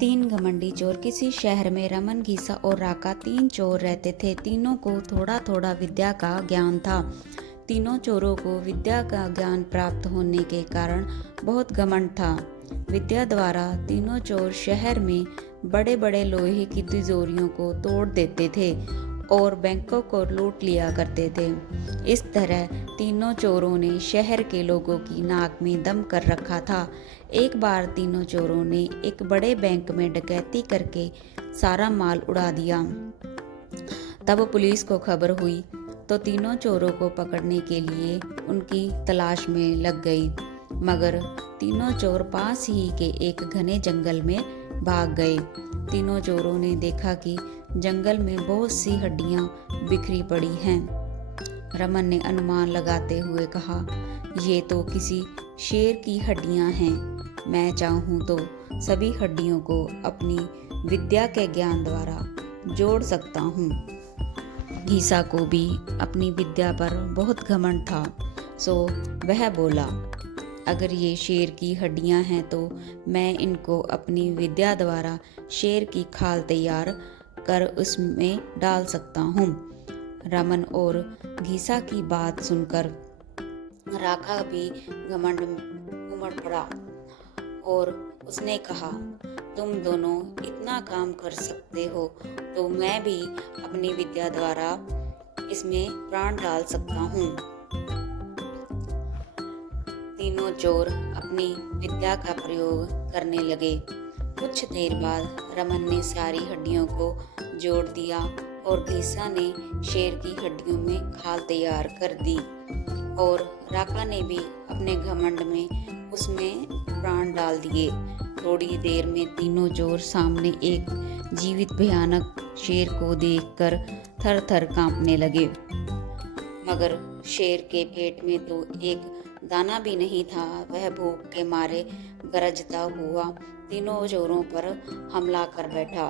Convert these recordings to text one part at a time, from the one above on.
तीन घमंडी चोर। किसी शहर में रमन, घीसा और राका तीन चोर रहते थे। तीनों को थोड़ा थोड़ा विद्या का ज्ञान था। तीनों चोरों को विद्या का ज्ञान प्राप्त होने के कारण बहुत घमंड था। विद्या द्वारा तीनों चोर शहर में बड़े बड़े लोहे की तिजोरियों को तोड़ देते थे और बैंकों को लूट लिया करते थे। इस तरह तीनों चोरों ने शहर के लोगों की नाक में दम कर रखा था। एक बार तीनों चोरों ने एक बड़े बैंक में डकैती करके सारा माल उड़ा दिया। तब पुलिस को खबर हुई तो तीनों चोरों को पकड़ने के लिए उनकी तलाश में लग गई, मगर तीनों चोर पास ही के एक घने जंगल में भाग गए। तीनों चोरों ने देखा कि जंगल में बहुत सी हड्डियां बिखरी पड़ी हैं। रमन ने अनुमान लगाते हुए कहा, ये तो किसी शेर की हड्डियां हैं। मैं चाहूँ तो सभी हड्डियों को अपनी विद्या के ज्ञान द्वारा जोड़ सकता हूँ। घीसा को भी अपनी विद्या पर बहुत घमंड था, सो वह बोला, अगर ये शेर की हड्डियां हैं तो मैं इनको अपनी विद्या द्वारा शेर की खाल तैयार कर उसमें डाल सकता हूँ। रमन और घीसा की बात सुनकर राका भी घमंड उमड़ पड़ा और उसने कहा, तुम दोनों इतना काम कर सकते हो तो मैं भी अपनी विद्या द्वारा इसमें प्राण डाल सकता हूँ। तीनों चोर अपनी विद्या का प्रयोग करने लगे। कुछ देर बाद रमन ने सारी हड्डियों को जोड़ दिया और घीसा ने शेर की हड्डियों में खाल तैयार कर दी और राका ने भी अपने घमंड में उसमें प्राण डाल दिए। थोड़ी देर में तीनों चोर सामने एक जीवित भयानक शेर को देखकर थर थर कांपने लगे, मगर शेर के पेट में तो एक दाना भी नहीं था। वह भूख के मारे गरजता हुआ तीनों चोरों पर हमला कर बैठा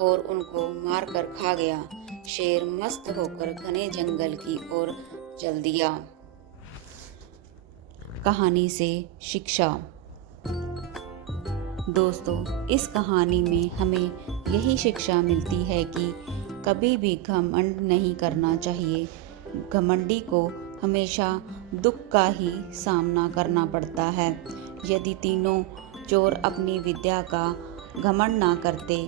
और उनको मारकर खा गया। शेर मस्त होकर घने जंगल की ओर चल दिया। कहानी से शिक्षा। दोस्तों, इस कहानी में हमें यही शिक्षा मिलती है कि कभी भी घमंड नहीं करना चाहिए। घमंडी को हमेशा दुख का ही सामना करना पड़ता है। यदि तीनों चोर अपनी विद्या का घमंड ना करते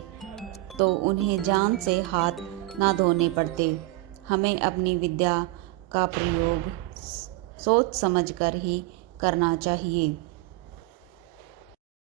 तो उन्हें जान से हाथ ना धोने पड़ते। हमें अपनी विद्या का प्रयोग सोच समझकर ही करना चाहिए।